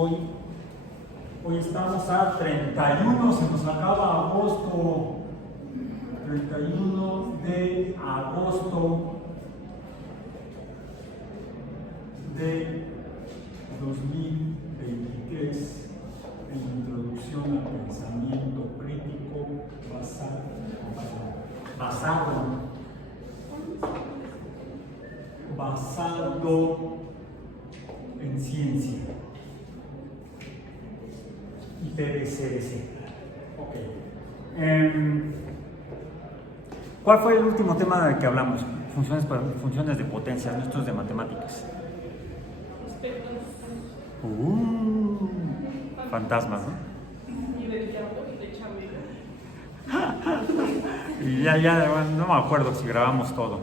Hoy estamos a 31, se nos acaba agosto, 31 de agosto de 2023, en introducción al pensamiento crítico basado en ciencia. IPVCDC. Ok. ¿Cuál fue el último tema del que hablamos? Funciones de potencia, estos de matemáticas. Espectros. Fantasmas, ¿no? Y del diablo y de Chabelo. Y bueno, no me acuerdo si grabamos todo.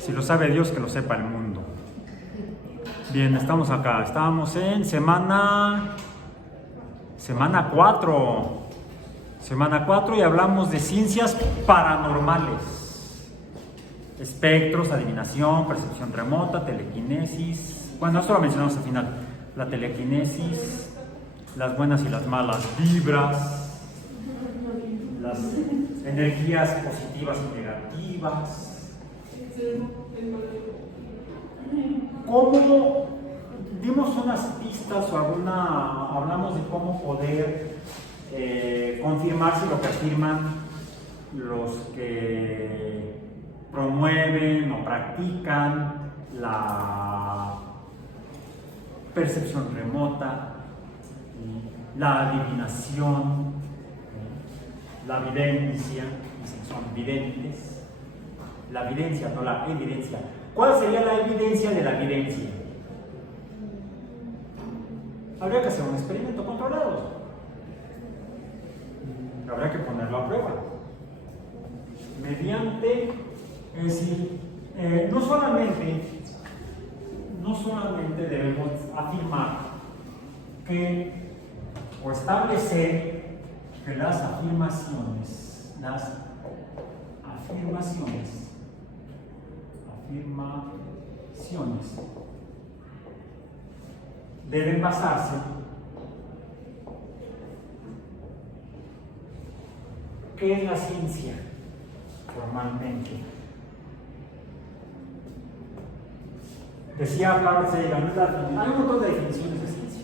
Si lo sabe Dios, que lo sepa el mundo. Bien, estamos acá. Estábamos en semana 4. Semana 4 y hablamos de ciencias paranormales. Espectros, adivinación, percepción remota, telequinesis. Bueno, esto lo mencionamos al final. La telequinesis, las buenas y las malas vibras, las energías positivas y negativas. ¿Cómo dimos unas pistas o hablamos de cómo poder confirmar si lo que afirman los que promueven o practican la percepción remota, la adivinación, la videncia, dicen son videntes, la videncia, no la evidencia. ¿Cuál sería la evidencia de la evidencia? Habría que hacer un experimento controlado. Habría que ponerlo a prueba. Mediante, es decir, no solamente debemos afirmar que, o establecer que las afirmaciones deben basarse ¿qué es la ciencia formalmente? Decía Carl Sagan, hay un montón de definiciones de ciencia.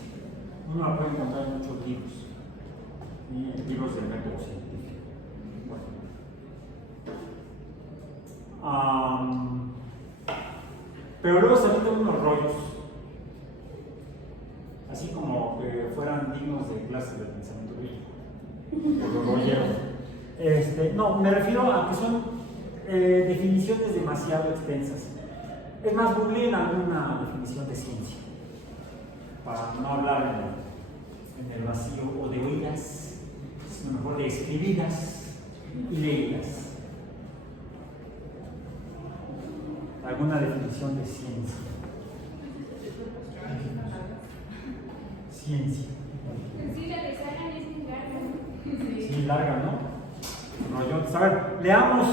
Uno la puede encontrar en muchos libros, y en libros del método científico. Bueno. Pero luego se meten unos rollos, así como que fueran dignos de clase de pensamiento crítico, por los rolleros. No, me refiero a que son definiciones demasiado extensas. Es más, googleen alguna definición de ciencia, para no hablar en el vacío o de oídas, sino mejor de escribidas y leídas. Alguna definición de ciencia. Ciencia. Sí, la de Sagan es muy larga. Sí, larga, ¿no? A ver, leamos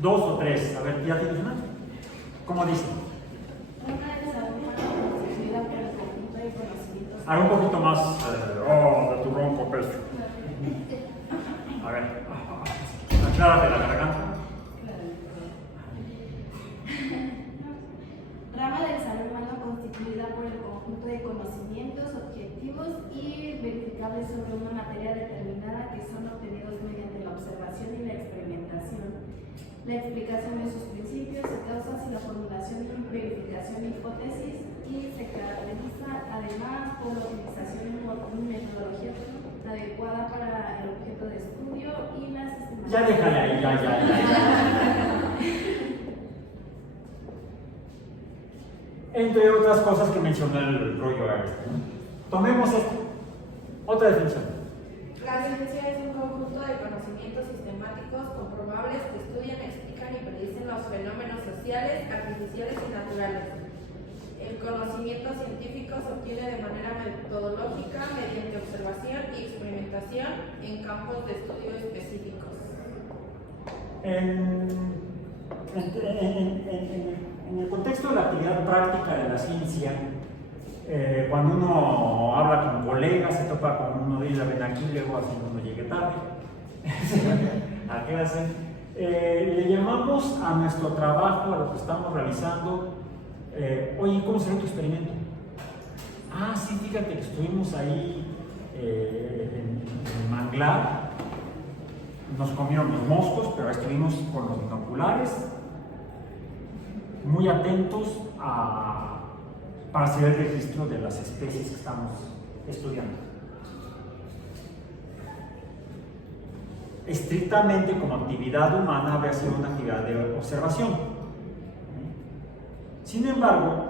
2 o 3. A ver, ¿ya tienes una? ¿Cómo dice? Una desarrollada constituida por el conjunto de conocimientos. A ver, un poquito más. De tu ronco pecho. A ver, aclárate la garganta. Rama del saber humano constituida por el conjunto de conocimientos objetivos y verificables sobre una materia determinada que son obtenidos mediante la observación y la experimentación, la explicación de sus principios y causas y la formulación y verificación de hipótesis, y se caracteriza además por la utilización de una metodología adecuada para el objeto de estudio y la sistematización. Ya déjale ahí, ya. Entre otras cosas que mencionó el rollo Einstein. Tomemos otra definición. La ciencia es un conjunto de conocimientos sistemáticos comprobables que estudian, explican y predicen los fenómenos sociales, artificiales y naturales. El conocimiento científico se obtiene de manera metodológica mediante observación y experimentación en campos de estudio específicos. En el contexto de la actividad práctica de la ciencia, Cuando uno habla con colegas, se topa con uno de ellos, ven aquí, luego así uno llegue tarde. ¿A qué hacen? Le llamamos a nuestro trabajo, a lo que estamos realizando, oye, ¿cómo será tu experimento? Ah, sí, fíjate que estuvimos ahí en Manglar, nos comieron los moscos, pero estuvimos con los binoculares, muy atentos para hacer el registro de las especies que estamos estudiando. Estrictamente como actividad humana habría sido una actividad de observación. Sin embargo,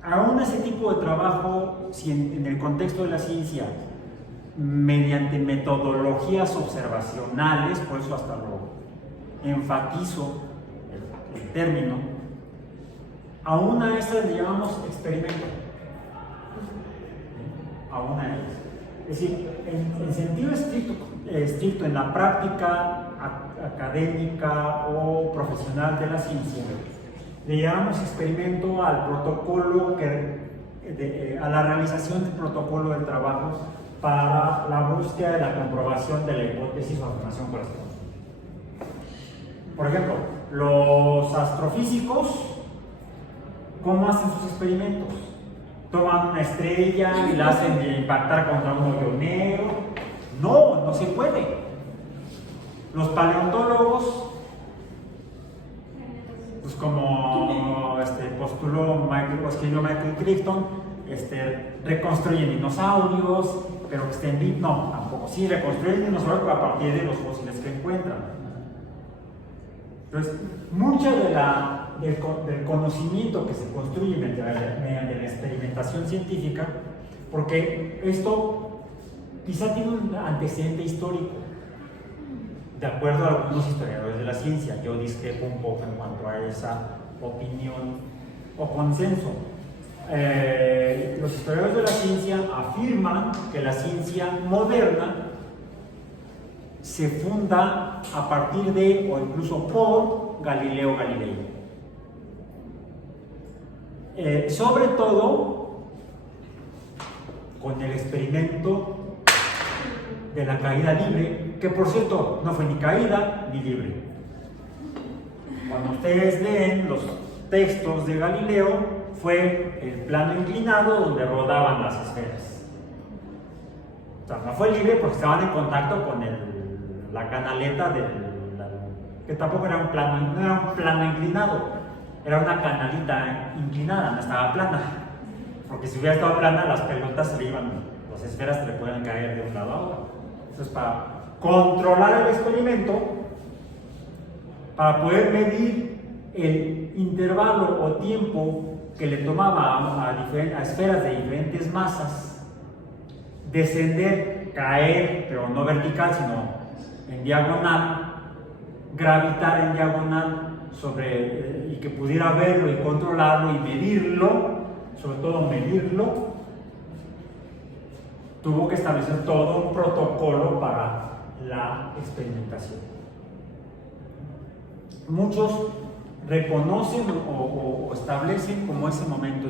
aún ese tipo de trabajo, si en el contexto de la ciencia, mediante metodologías observacionales, por eso hasta lo enfatizo el término, aún a estas le llamamos experimento. Aún a ellas. Es decir, en sentido estricto, en la práctica académica o profesional de la ciencia, le llamamos experimento al protocolo, a la realización del protocolo de trabajo para la búsqueda de la comprobación de la hipótesis o afirmación correspondiente. Por ejemplo, los astrofísicos, ¿cómo hacen sus experimentos? Toman una estrella y la hacen impactar contra un hoyo negro. No, no se puede. Los paleontólogos, pues como escribió Michael Crichton, reconstruyen dinosaurios, pero que estén vivos. No, tampoco. Sí, reconstruyen dinosaurios a partir de los fósiles que encuentran. Entonces, mucha del conocimiento que se construye mediante la experimentación científica, porque esto quizá tiene un antecedente histórico, de acuerdo a algunos historiadores de la ciencia. Yo discrepo un poco en cuanto a esa opinión o consenso. Los historiadores de la ciencia afirman que la ciencia moderna se funda a partir de, o incluso por, Galileo Galilei. Sobre todo con el experimento de la caída libre, que por cierto no fue ni caída ni libre. Cuando ustedes leen los textos de Galileo, fue el plano inclinado donde rodaban las esferas. O sea, no fue libre porque estaban en contacto con la canaleta que tampoco era un plano inclinado, era una canalita inclinada, no estaba plana, porque si hubiera estado plana las pelotas se le iban, las esferas se le pueden caer de un lado a otro. Entonces, para controlar el experimento, para poder medir el intervalo o tiempo que le tomaba a esferas de diferentes masas descender, caer, pero no vertical, sino en diagonal, gravitar en diagonal y que pudiera verlo y controlarlo y medirlo, sobre todo medirlo, tuvo que establecer todo un protocolo para la experimentación. Muchos reconocen o establecen como ese momento,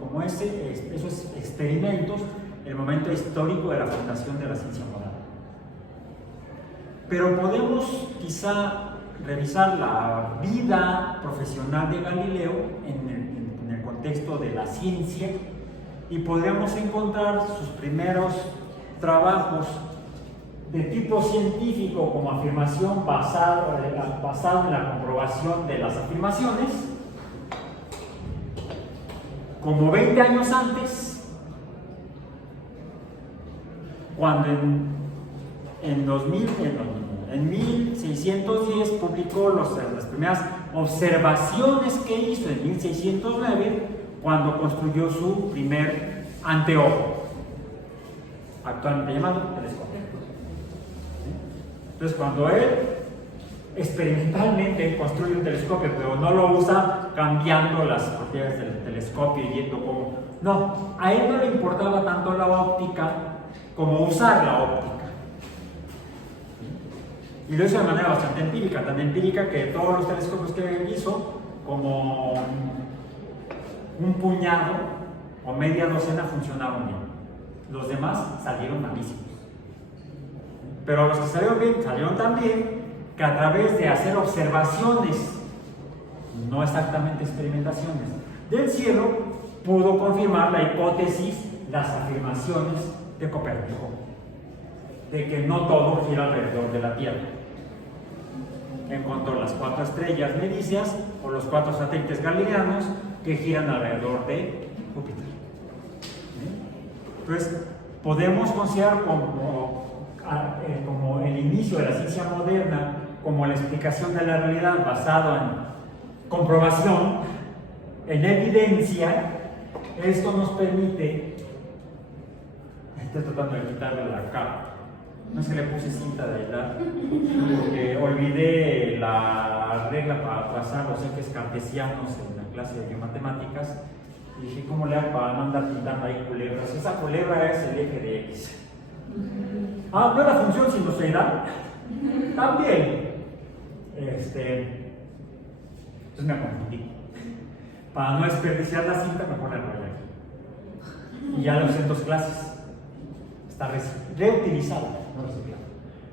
como esos experimentos, el momento histórico de la fundación de la ciencia moderna. Pero podemos quizá revisar la vida profesional de Galileo en el contexto de la ciencia y podríamos encontrar sus primeros trabajos de tipo científico como afirmación basado en la comprobación de las afirmaciones, como 20 años antes, cuando en 1610 publicó las primeras observaciones que hizo en 1609, cuando construyó su primer anteojo, actualmente llamado telescopio. Entonces, cuando él experimentalmente construye un telescopio, pero no lo usa cambiando las propiedades del telescopio y viendo cómo. No, a él no le importaba tanto la óptica como usar la óptica. Y lo hizo de manera bastante empírica, tan empírica que todos los telescopios que hizo, como un puñado, o media docena funcionaron bien. Los demás salieron malísimos. Pero los que salieron bien, salieron tan bien que a través de hacer observaciones, no exactamente experimentaciones, del cielo, pudo confirmar la hipótesis, las afirmaciones de Copérnico, de que no todo gira alrededor de la Tierra. Encontró las 4 estrellas medicias o los 4 satélites galileanos que giran alrededor de Júpiter. Entonces, podemos considerar como el inicio de la ciencia moderna, como la explicación de la realidad basada en comprobación, en evidencia. Esto nos permite, estoy tratando de quitarle la capa, no es que le puse cinta de aislar, porque olvidé la regla para trazar los ejes cartesianos en la clase de biomatemáticas, y dije, ¿cómo le hago para no andar pintando ahí culebras? Esa culebra es el eje de X. Ah, ¿no es la función sinusoidal? También. Entonces me confundí. Para no desperdiciar la cinta, mejor la enrollo aquí. Y ya lo usé en 2 clases. Está reutilizado, no reciclado.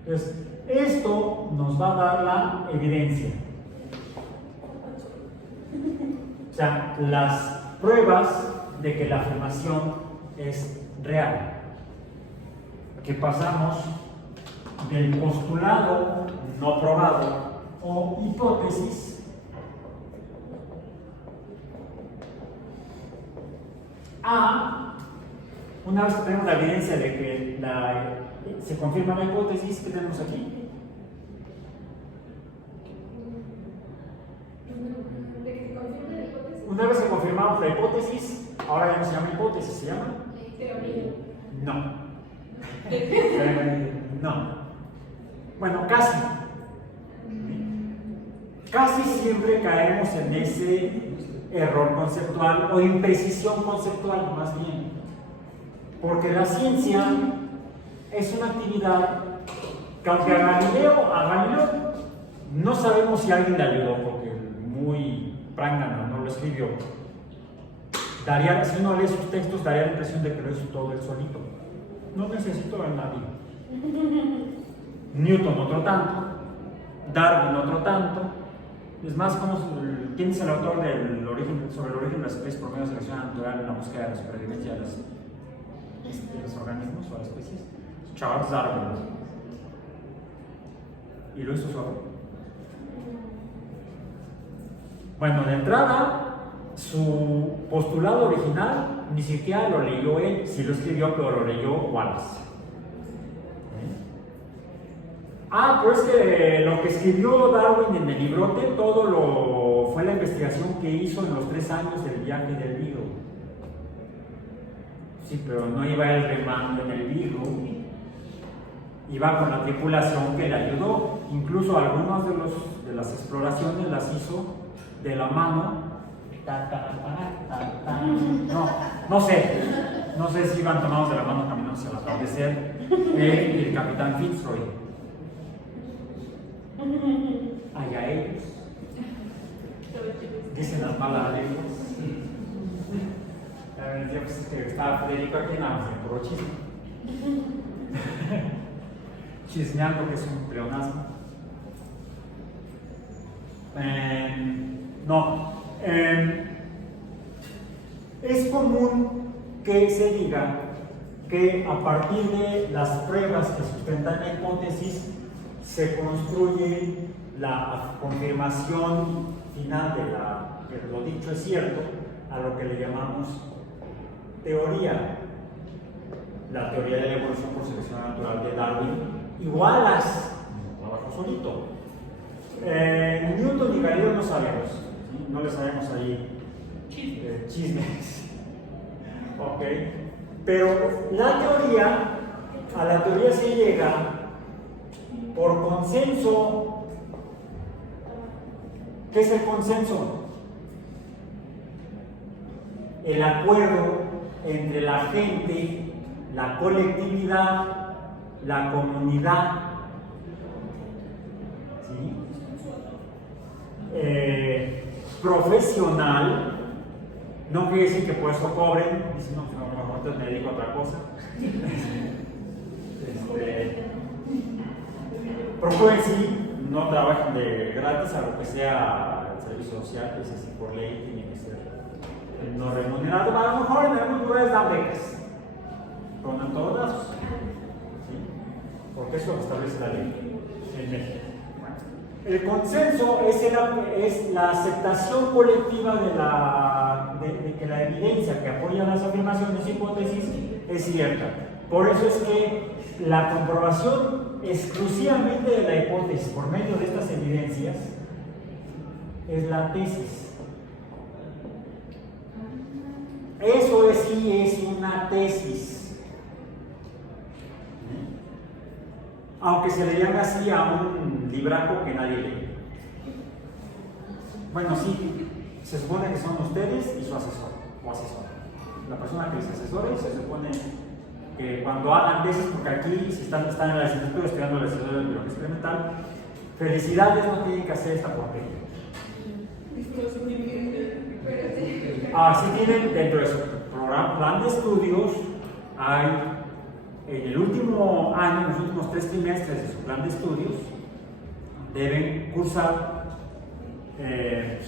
Entonces, esto nos va a dar la evidencia. O sea, las pruebas de que la afirmación es real. Que pasamos del postulado no probado o hipótesis a, una vez que tenemos la evidencia de que se confirma la hipótesis, ¿qué tenemos aquí? Una vez que confirmamos la hipótesis, ahora ya no se llama hipótesis, ¿se llama? Teoría. No. No. Bueno, casi. Casi siempre caemos en ese error conceptual o imprecisión conceptual, más bien. Porque la ciencia es una actividad que, aunque a Galileo no sabemos si alguien le ayudó, porque muy prángana no lo escribió. Si uno lee sus textos, daría la impresión de que lo hizo todo él solito. No necesito a nadie. Newton otro tanto, Darwin otro tanto. Es más, ¿quién es el autor sobre el origen de las especies por medio de selección natural en la búsqueda de la supervivencia de los organismos o las especies? Charles Darwin. Y lo hizo solo. Bueno, de entrada, su postulado original ni siquiera lo leyó él, sí lo escribió, pero lo leyó Wallace. Pero es que lo que escribió Darwin en el librote, fue la investigación que hizo en los 3 años del viaje del Beagle. Sí, pero no iba él remando en el Beagle, iba con la tripulación que le ayudó. Incluso algunas de las exploraciones las hizo de la mano. No sé si iban tomados de la mano caminando hacia el atardecer, él y el capitán Fitzroy. Allá ellos, dicen las malas lenguas. Decía pues, que estaba Federico aquí, nada más en puro chisme. Chismeando, que es un pleonasmo. Es común que se diga que a partir de las pruebas que sustentan la hipótesis se construye la confirmación final de que lo dicho es cierto, a lo que le llamamos teoría. La teoría de la evolución por selección natural de Darwin y Wallace, trabajo solito. Newton y Galileo no sabemos, ¿sí? No le sabemos ahí chismes. Ok, pero a la teoría se llega por consenso. ¿Qué es el consenso? El acuerdo entre la gente, la colectividad, la comunidad, ¿sí? Profesional No quiere decir que por eso cobren, dicen, no, a lo mejor entonces me dedico a otra cosa. Procuren sí, no trabajen de gratis, a lo que sea el servicio social, que es así por ley, tiene que ser no remunerado. A lo mejor en algunos lugares dan becas, pero no en todos lados, ¿sí? Porque eso lo establece la ley en México. El consenso es la aceptación colectiva de que la evidencia que apoya las afirmaciones y hipótesis es cierta. Por eso es que la comprobación exclusivamente de la hipótesis por medio de estas evidencias es la tesis. Eso sí es una tesis. Aunque se le llame así a un libraco que nadie lee. Bueno, sí, se supone que son ustedes y su asesor o asesora. La persona que les asesore se supone que cuando hagan tesis, porque aquí si están en la licenciatura estudiando la licenciatura de biología experimental, felicidades, no tienen que hacer esta porquería. Sí tienen dentro de su plan de estudios, hay en el último año, en los últimos 3 trimestres de su plan de estudios, deben cursar,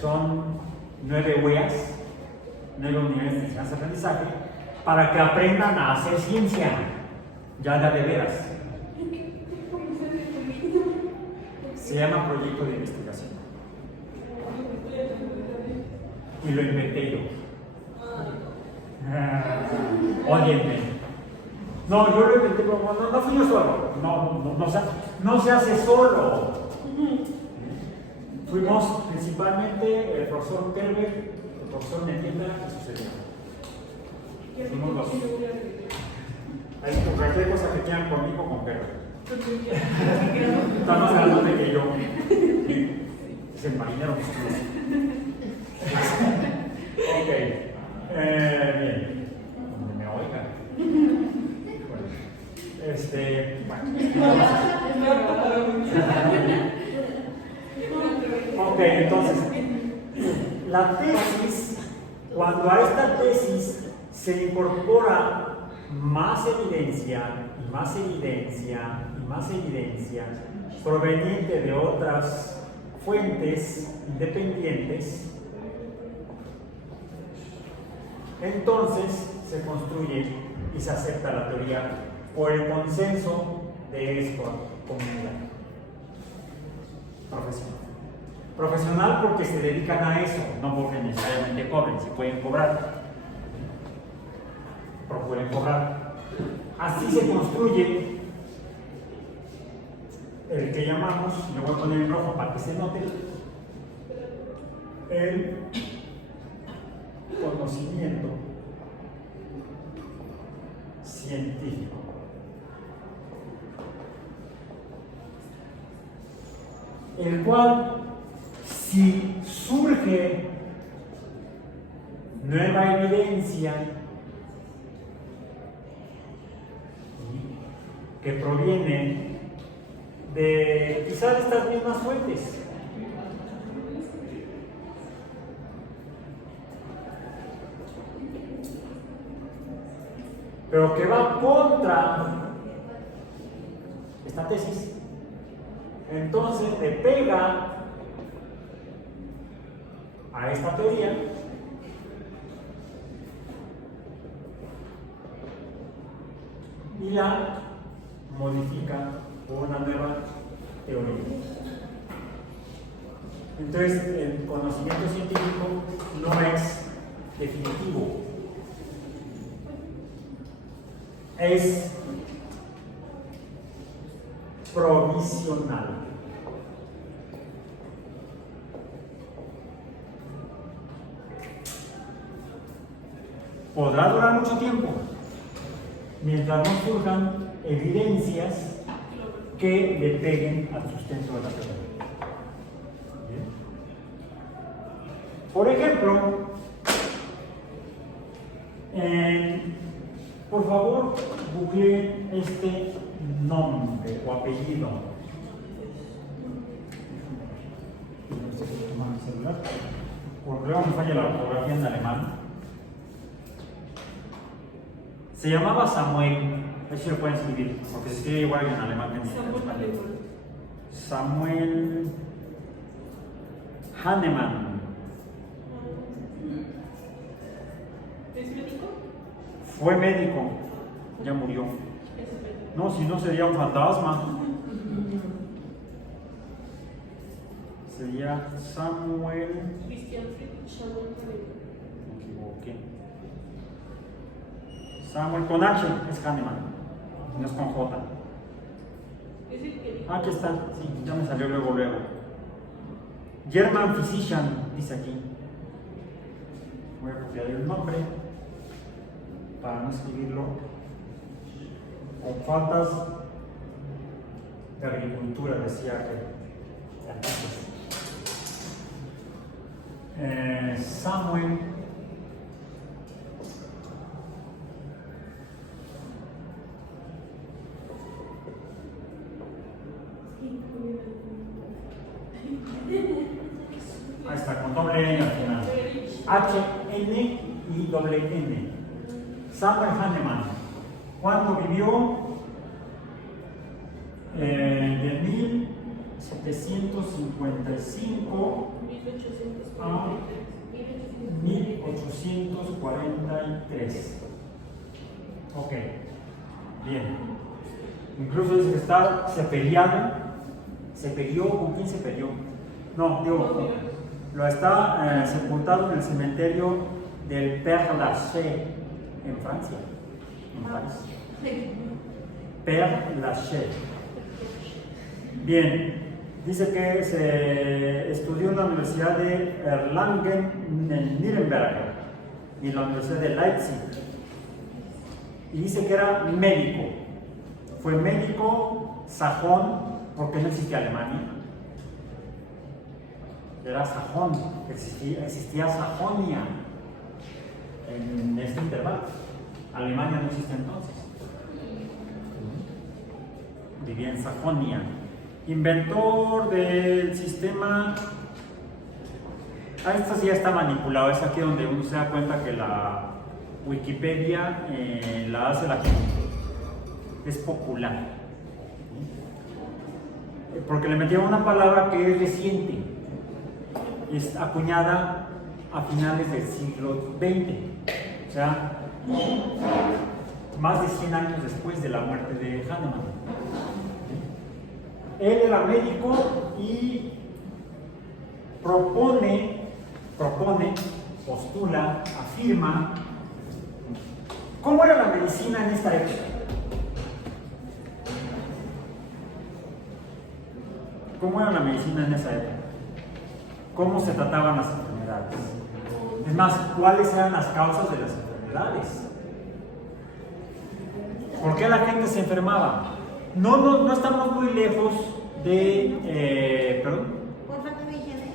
son 9 UEAs, 9 unidades de enseñanza-aprendizaje, para que aprendan a hacer ciencia, ya la de veras. Se llama proyecto de investigación. Y lo inventé yo. Óyenme. No, yo lo inventé, pero no fui yo solo. No se hace solo. Fuimos principalmente el profesor Kerber, el profesor Netienda y su servidor. Fuimos los. Hay cualquier cosa que quieran conmigo con Kerber. Está más grande que yo. Es el marinero musculoso. Ok. Bien. Donde me oigan. Ok, entonces, la tesis, cuando a esta tesis se incorpora más evidencia y más evidencia y más evidencia proveniente de otras fuentes independientes, entonces se construye y se acepta la teoría por el consenso de esta comunidad profesional. Profesional porque se dedican a eso, no porque necesariamente cobren, si pueden cobrar, procuren cobrar. Así se construye el que llamamos, le voy a poner en rojo para que se note, el conocimiento científico. El cual, si surge nueva evidencia que proviene de quizás estas mismas fuentes, pero que va contra esta tesis, entonces le pega a esta teoría y la modifica por una nueva teoría. Entonces el conocimiento científico no es definitivo, es provisional. Podrá durar mucho tiempo mientras no surjan evidencias que le peguen al sustento de la teoría. ¿Bien? Por ejemplo, por favor, googleen este nombre o apellido. Por luego me falla la ortografía en alemán. Se llamaba Samuel, ahí sí lo pueden escribir, porque se escribe igual en alemán que en español. Samuel Hahnemann. ¿Es médico? Fue médico, ya murió. No, si no sería un fantasma. Sería Samuel. Christian Friedrich Samuel Hahnemann. Me equivoqué. Samuel con H es Hahnemann, no es con J. Es el que dijo. Aquí está, sí, ya me salió luego. German Physician, dice aquí. Voy a copiar el nombre para no escribirlo con faltas de agricultura, decía que. Samuel ahí está, con doble N al final. H-N-I-N. Samuel Hahnemann. ¿Cuándo vivió? De 1755 a 1843. Ok, bien. Incluso dice que se peleó, ¿con quién se peleó? No, digo, lo está sepultado en el cementerio del Père Lachaise, en Francia, en París. Père Lachaise. Bien, dice que se estudió en la Universidad de Erlangen, en Nuremberg, y en la Universidad de Leipzig. Y dice que era médico. Fue médico sajón, porque no existía Alemania. Era sajón, existía Sajonia en este intervalo. Alemania no existe entonces. Vivía en Sajonia. Inventor del sistema. Esto sí ya está manipulado. Es aquí donde uno se da cuenta que la Wikipedia la hace la gente. Es popular. Porque le metieron una palabra que es reciente. Es acuñada a finales del siglo XX. O sea, más de 100 años después de la muerte de Hahnemann. Él era médico y propone, postula, afirma. ¿Cómo era la medicina en esta época? ¿Cómo era la medicina en esa época? ¿Cómo se trataban las enfermedades? Es más, ¿cuáles eran las causas de las enfermedades? ¿Por qué la gente se enfermaba? No estamos muy lejos de. ¿Perdón? Por falta de higiene.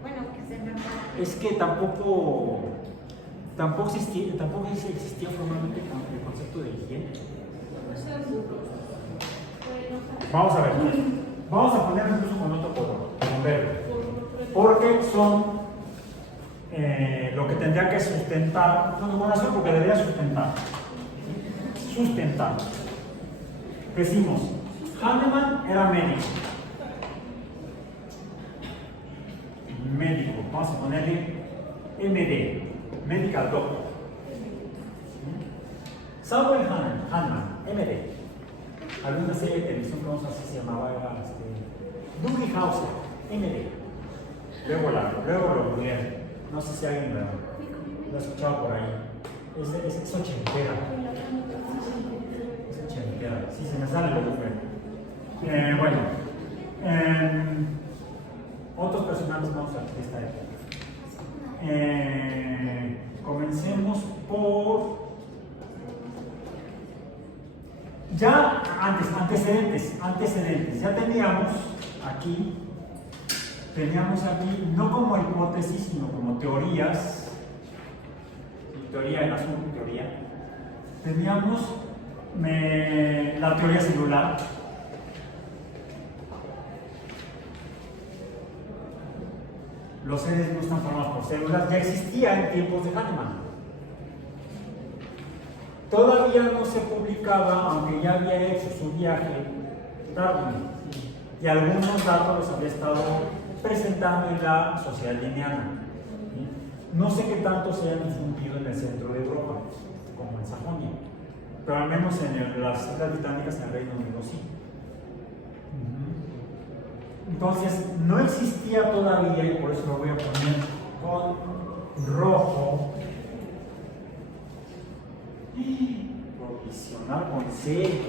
Bueno, que se enfermaba. Es que tampoco existía formalmente el concepto de higiene. No sean burros. Vamos a ver. Vamos a poner incluso con otro color, con verde. Porque son lo que tendría que sustentar, no con azul porque debería sustentar. Sustentar. Decimos, Hahnemann era médico. Médico, vamos a ponerle MD, Medical Doctor. Samuel Hahnemann, MD. Alguna serie de televisión que vamos a hacer se llamaba Dougie Hauser, MD. Luego lo googleé. No sé si alguien lo ha escuchado por ahí. Es ochentera. Es ochentera. Sí, se me sale lo que fue. Bueno. Otros personajes vamos a ver de esta época. Comencemos por. Ya antecedentes. Ya teníamos aquí, no como hipótesis, sino como teorías, teoría en azul, teoría. Teníamos la teoría celular. Los seres no están formados por células, ya existía en tiempos de Hahnemann. todavía no se publicaba, aunque ya había hecho su viaje Darwin, y algunos datos los había estado presentando en la sociedad lineana. No sé qué tanto se hayan difundido en el centro de Europa, como en Sajonia, pero al menos en las Islas Británicas, en el Reino Unido, sí. Entonces, no existía todavía, y por eso lo voy a poner con rojo, provisional con C.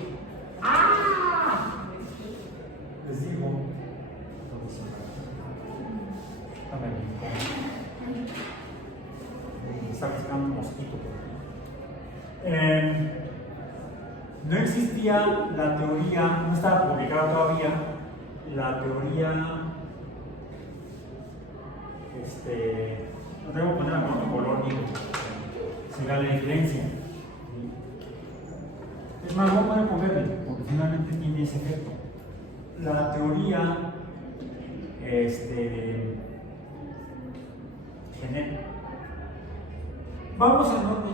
¡Ah! Les digo, provisional. Está buscando un mosquito por aquí. No existía la teoría, no estaba publicada todavía la teoría, no debo poner a otro color, digo, se da la evidencia. Es más, voy a poner con verde, porque finalmente tiene ese efecto. La teoría genética. Vamos en orden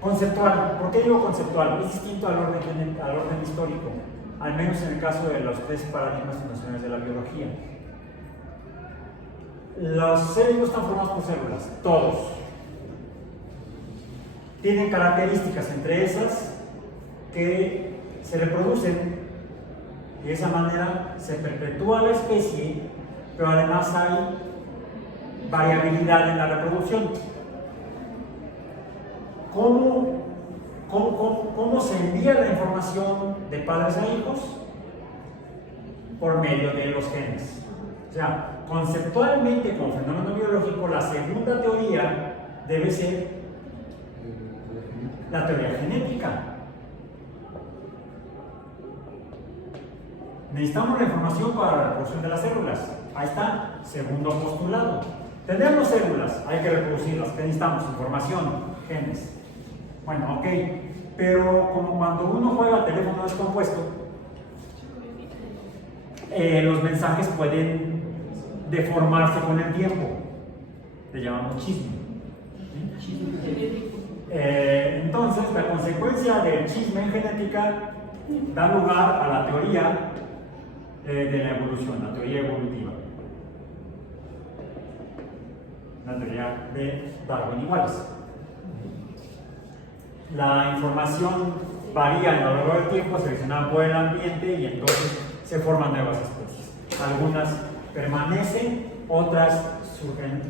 conceptual. ¿Por qué digo conceptual? Es distinto al orden histórico, al menos en el caso de los tres paradigmas fundacionales de la biología. Los seres vivos están formados por células, todos. Tienen características, entre esas, que se reproducen y de esa manera se perpetúa la especie, pero además hay variabilidad en la reproducción. ¿Cómo se envía la información de padres a hijos? Por medio de los genes. O sea, conceptualmente, como fenómeno biológico, la segunda teoría debe ser la teoría genética. Necesitamos la información para la reproducción de las células. Ahí está, segundo postulado. Tenemos células, hay que reproducirlas. ¿Qué necesitamos? Información, genes. Bueno, ok, pero como cuando uno juega teléfono descompuesto, los mensajes pueden deformarse con el tiempo. Le llamamos chisme. Entonces, la consecuencia del chisme en genética da lugar a la teoría de la evolución, la teoría evolutiva. La teoría de Darwin iguales. La información varía a lo largo del tiempo, seleccionada por el ambiente, y entonces se forman nuevas especies. Algunas permanecen, otras surgen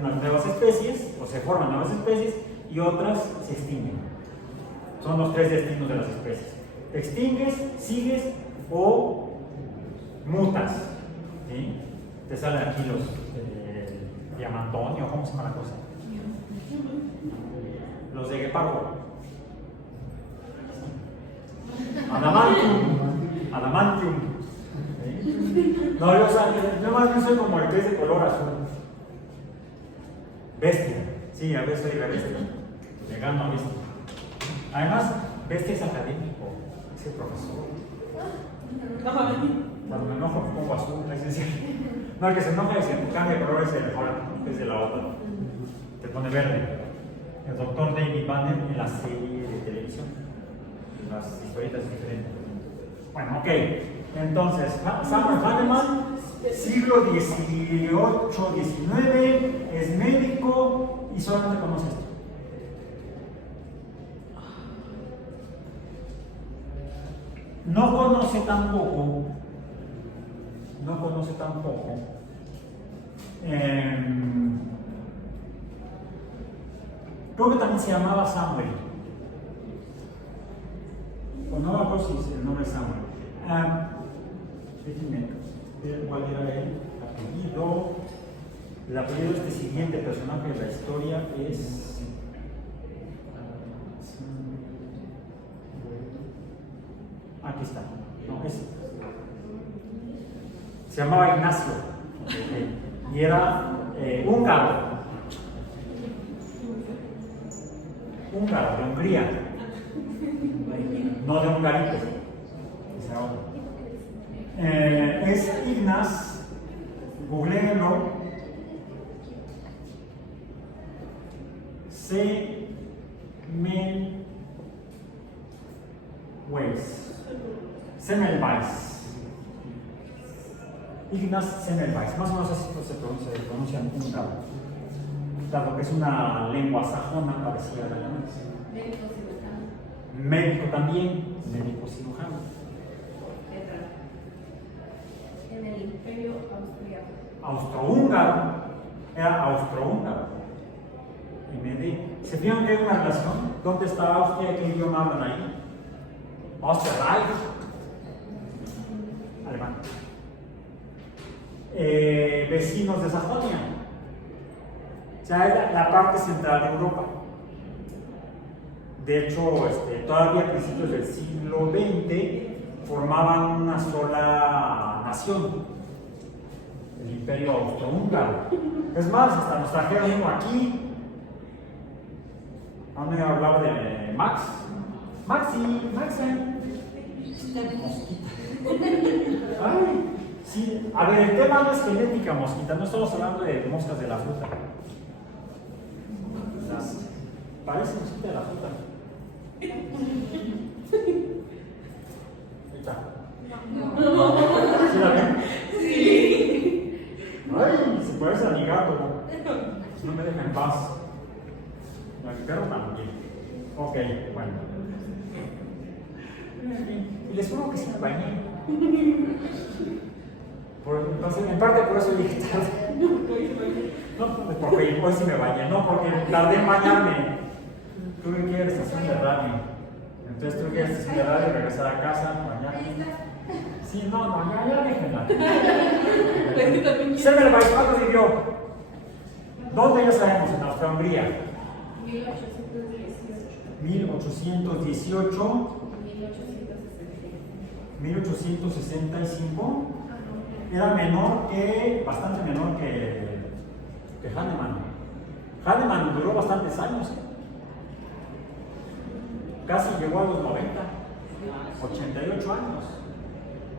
unas nuevas especies, o se forman nuevas especies, y otras se extinguen. Son los tres destinos de las especies. Te extingues, sigues o mutas. ¿Sí? Te salen aquí los diamantonio, ¿cómo se llama la cosa? Los de guepardo. Adamantium. ¿Sí? No, yo más bien soy como el que es de color azul. Bestia. Sí, a veces soy la bestia. Llegando a bestia. Además, bestia es académico. Es el profesor. Cuando me enojo me pongo azul, es decir. No, el que se enoja y se cambia de color es el Holland, es de la otra. Te pone verde. El doctor David Banner en la serie de televisión. Las historietas diferentes. Bueno, ok. Entonces, Samuel Hahnemann, siglo XVIII-XIX, es médico y solamente conoce esto. No conoce tampoco. Creo que también se llamaba Samuel. O no me acuerdo si es el nombre Samuel. Déjenme ver cuál era el apellido. El apellido de este siguiente personaje de la historia es. Aquí está. No, es. Se llamaba Ignacio. Y era húngaro. Húngaro, de Hungría. No de Hungarito. Es Ignaz, googleenlo. Semmelweis. Ignaz Semmelweis, más o menos así se pronuncia húngaro, dado que es una lengua sajona parecida al alemán. Médico cirujano. Médico también, médico cirujano. En el Imperio Austriaco. Austrohúngaro, era austrohúngaro. MD. ¿Se fijan que hay una relación? ¿Dónde está Austria? ¿Qué idioma hablan ahí? Österreich. Alemán. Vecinos de Sajonia. O sea, es la parte central de Europa. De hecho, todavía a principios del siglo XX formaban una sola nación, el Imperio Austrohúngaro. Es más, hasta nos trajeron uno aquí. ¿A dónde hablaba de Max? Maxi. Mosquita. Ay, sí. A ver, el tema no es genética, mosquita. No estamos hablando de moscas de la fruta. Parece mosquita de la fruta. Ahí está. ¿Sí la ven? Sí. Ay, se parece a mi gato. No me deja en paz. A mi perro también. Ok, bueno. Y les juro que sí me bañé. Entonces, en parte por eso dije tarde. No, porque hoy sí me bañé, no, porque tardé en bañarme. Tuve que ir a la estación de radio. Entonces tuve que ir a la estación de radio, regresar a casa, bañarme. Sí, no, ya déjenla. Semmelweis, ¿cuándo vivió? ¿Dónde ya sabemos? En Austria-Hungría. 1818. 1818. 1865. Era menor que, bastante menor que Hahnemann. Hahnemann duró bastantes años. Casi llegó a los 90. 88 años.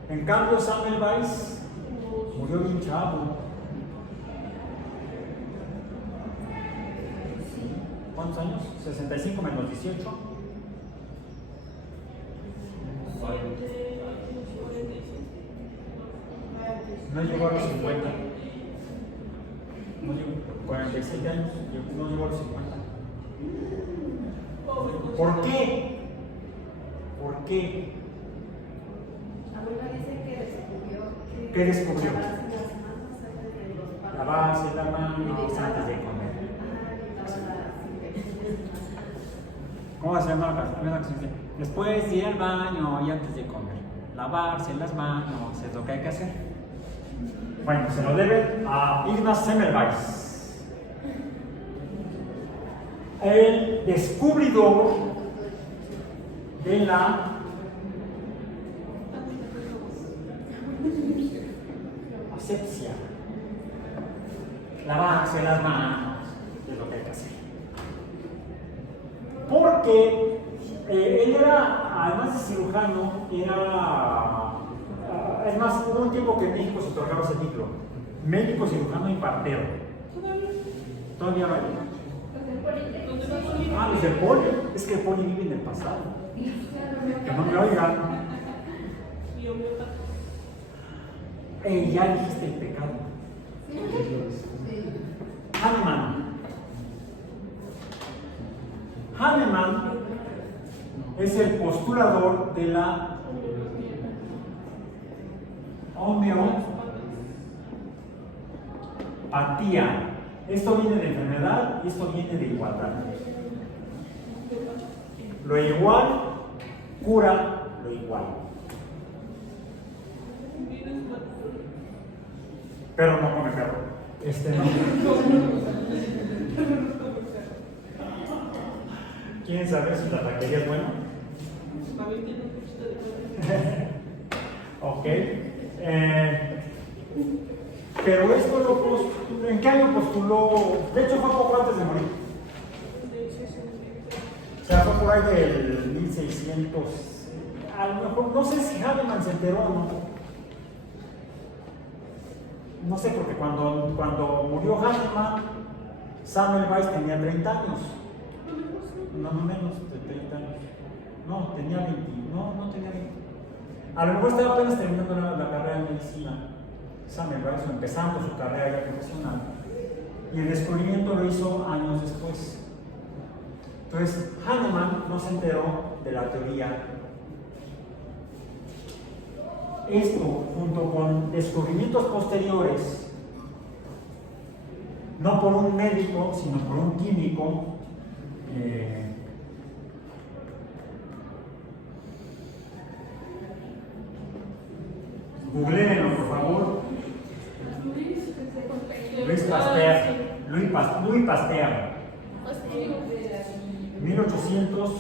En cambio, Semmelweis murió bien chavo. ¿Cuántos años? 65 menos 18. No llegó a los 50. No llegó, 47 años, no llegó a los 50. ¿Por qué? ¿Por qué? Abuela dice que descubrió que ¿Qué descubrió? lavarse las manos antes de los Lavarse las manos antes de comer. Ajá, ¿Cómo se llama la canción? Después de ir al baño y antes de comer. Lavarse las manos es lo que hay que hacer. Bueno, se lo deben a Ignaz Semmelweis, el descubridor de la asepsia. Lavarse las manos es lo que hay que hacer. Porque él era, además de cirujano, es más, hubo un tiempo que en México se otorgaba ese título: médico, cirujano y partero. ¿Todavía no hay? Ah, los del poli. Es que el poli vive en el pasado. Que no me oigan. Ya dijiste el pecado. Hahnemann es el postulador de la homeopatía. Esto viene de enfermedad y esto viene de igualdad. Lo igual cura lo igual. Pero no come perro. No. ¿Quieren saber si la taquería es buena? Ok. Pero esto lo postuló. ¿En qué año postuló? De hecho, fue poco antes de morir. O sea, fue por ahí del 1600. A lo mejor, no sé si Hahnemann se enteró o no. No sé, porque cuando murió Hahnemann, Semmelweis tenía 30 años. no menos de 30 años. No, tenía 20, no tenía 20. A lo mejor estaba apenas terminando la carrera de medicina, Samuel Rice, empezando su carrera ya profesional. Y el descubrimiento lo hizo años después. Entonces, Hahnemann no se enteró de la teoría. Esto, junto con descubrimientos posteriores, no por un médico, sino por un químico, googleenlo, por favor. Louis Pasteur. 1800.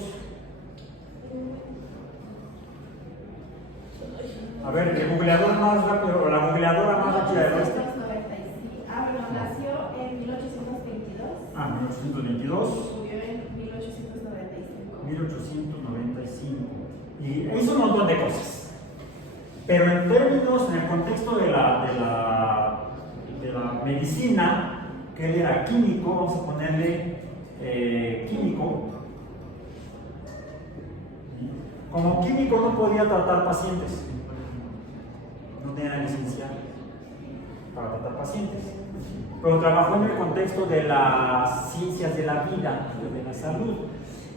A ver, el googleador más rápido, o la googleadora más rápida del oeste. 1895. Bueno, nació en 1822. 1822. Murió en 1895. 1895. Y hizo un montón de cosas. Pero en términos, en el contexto de la medicina, que él era químico, vamos a ponerle químico. Como químico no podía tratar pacientes, no tenía licencia para tratar pacientes, pero trabajó en el contexto de las ciencias de la vida, de la salud,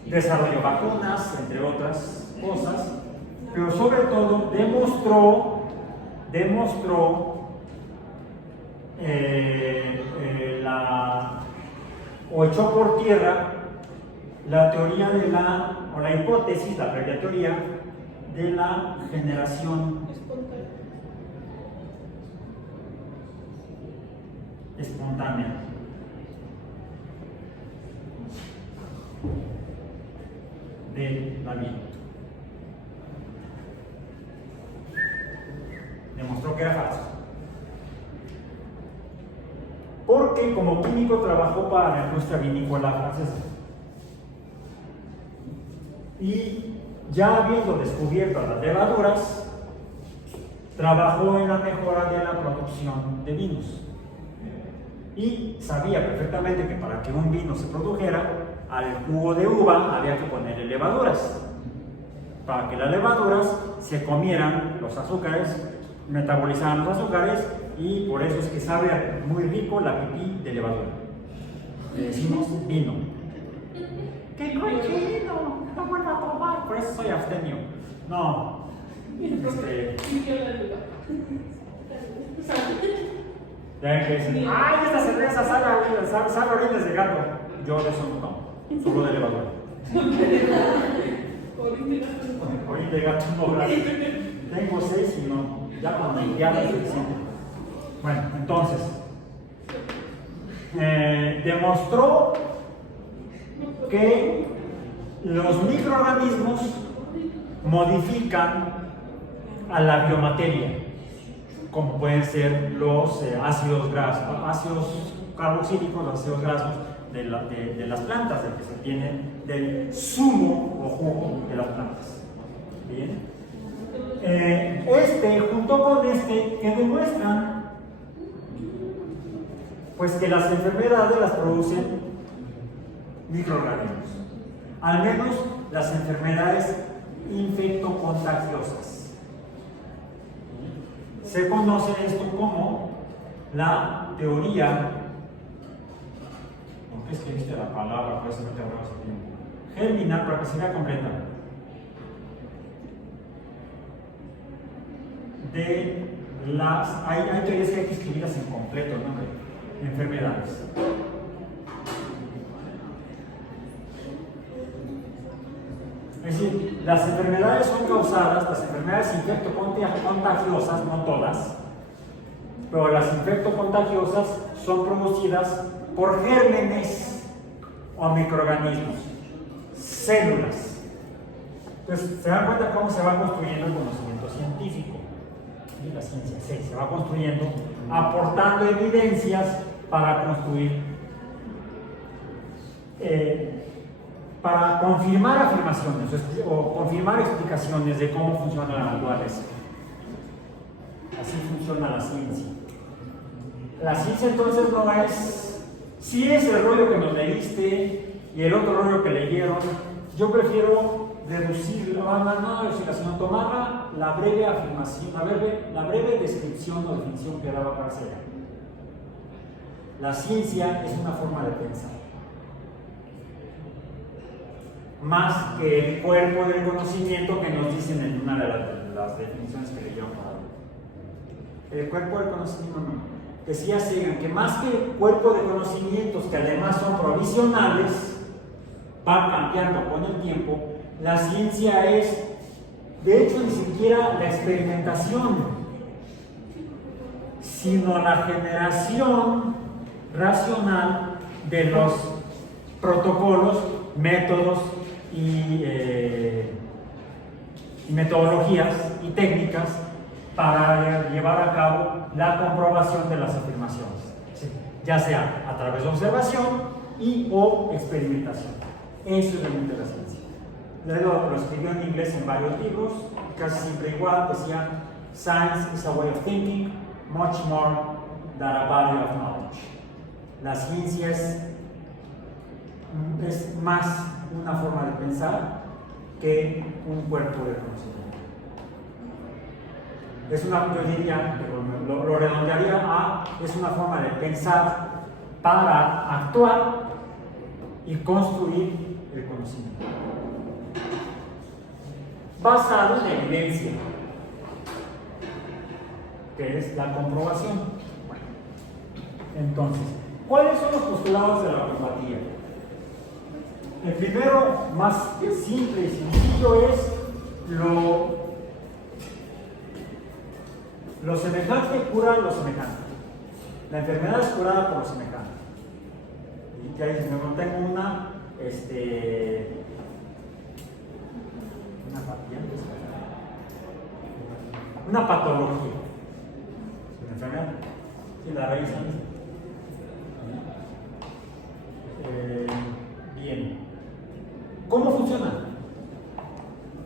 desarrolló vacunas, entre otras cosas, pero sobre todo demostró o echó por tierra la teoría o la hipótesis, la previa teoría de la generación espontánea. De la vida. Demostró que era falso. Porque como químico trabajó para la industria vinícola francesa. Y ya habiendo descubierto las levaduras, trabajó en la mejora de la producción de vinos. Y sabía perfectamente que para que un vino se produjera, al jugo de uva había que ponerle levaduras. Para que las levaduras se comieran los azúcares, metabolizaran los azúcares, y por eso es que sabe muy rico la pipí de levadura. Le decimos vino. ¡Qué cochino! ¡No vuelvo a tomar! Por eso soy abstemio. No. Ya ven que dicen, ¡ay, esta cerveza sabe orines de gato! Yo de eso no tomo, solo de levadura. Orines de gato no, gracias. Tengo 6 y no, ya con limpiar es suficiente. Bueno, entonces, demostró que los microorganismos modifican a la biomateria, como pueden ser los ácidos carboxílicos, los ácidos grasos de las plantas, del que se obtienen del zumo o jugo de las plantas. Bien. Junto con que demuestran pues que las enfermedades las producen microorganismos, al menos las enfermedades infectocontagiosas. Se conoce esto como la teoría, ¿por qué escribiste la palabra? Por eso no te hablaba hace tiempo. Germinal, para que se vea completa. Hay teorías que hay que escribirlas en completo, ¿no? Enfermedades. Es decir, las enfermedades son causadas, las enfermedades infectocontagiosas, no todas, pero las infectocontagiosas son producidas por gérmenes o microorganismos, células. Entonces, se dan cuenta cómo se va construyendo el conocimiento científico. Y la ciencia se va construyendo, aportando evidencias para construir, para confirmar afirmaciones o confirmar explicaciones de cómo funciona la naturaleza. Así funciona la ciencia. La ciencia entonces no es, sí es el rollo que nos leíste Y el otro rollo que leyeron, yo prefiero reducir, sino tomar la breve afirmación, la breve descripción o definición que daba Carl Sagan. La ciencia es una forma de pensar, más que el cuerpo del conocimiento que nos dicen en una de las definiciones que leyeron. El cuerpo del conocimiento no. Decía Sagan que más que el cuerpo de conocimientos, que además son provisionales, van cambiando con el tiempo, la ciencia es, de hecho, ni siquiera la experimentación, sino la generación racional de los protocolos, métodos y metodologías y técnicas para llevar a cabo la comprobación de las afirmaciones, ¿sí? Ya sea a través de observación y o experimentación. Eso es realmente la ciencia. Lo escribió en inglés en varios libros, casi siempre igual, decía: Science is a way of thinking, much more than a body of knowledge. La ciencia es más una forma de pensar que un cuerpo de conocimiento. Es una, yo diría, lo redondearía a, es una forma de pensar para actuar y construir el conocimiento, basado en la evidencia, que es la comprobación. Bueno, entonces, ¿cuáles son los postulados de la homeopatía? El primero, más simple y sencillo, es lo semejante cura lo semejante. La enfermedad es curada por lo semejante. Y que ahí no tengo una patología. Una enfermedad. Sí, la raíz bien. ¿Cómo funciona?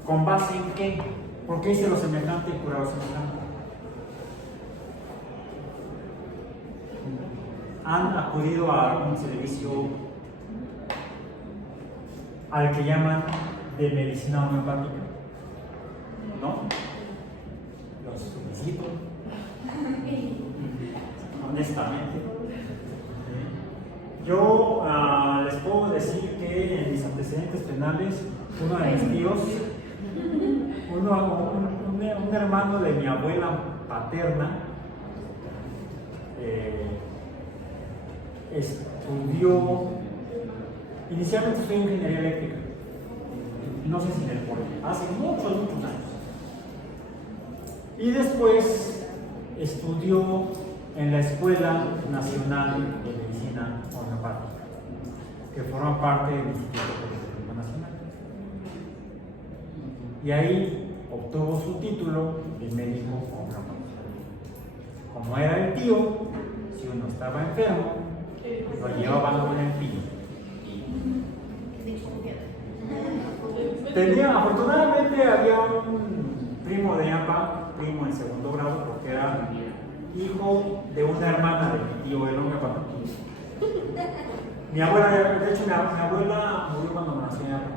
¿Con base en qué? ¿Por qué dice lo semejante y cura lo semejante? ¿Han acudido a algún servicio al que llaman de medicina homeopática? ¿No? Los felicito. Honestamente. Yo les puedo decir que en mis antecedentes penales, uno de mis tíos, un hermano de mi abuela paterna, inicialmente estudió ingeniería eléctrica, no sé si en el Poli, hace muchos años, y después estudió en la Escuela Nacional de Medicina Homeopática, que forma parte del Instituto Politécnico Nacional, y ahí obtuvo su título de médico homeopático. Como era el tío, si uno estaba enfermo, lo llevaban con el tío. Afortunadamente había un primo de APA, primo en segundo grado, porque era hijo de una hermana de mi tío, el homeopático. Mi abuela, de hecho, mi abuela murió cuando nací en APA.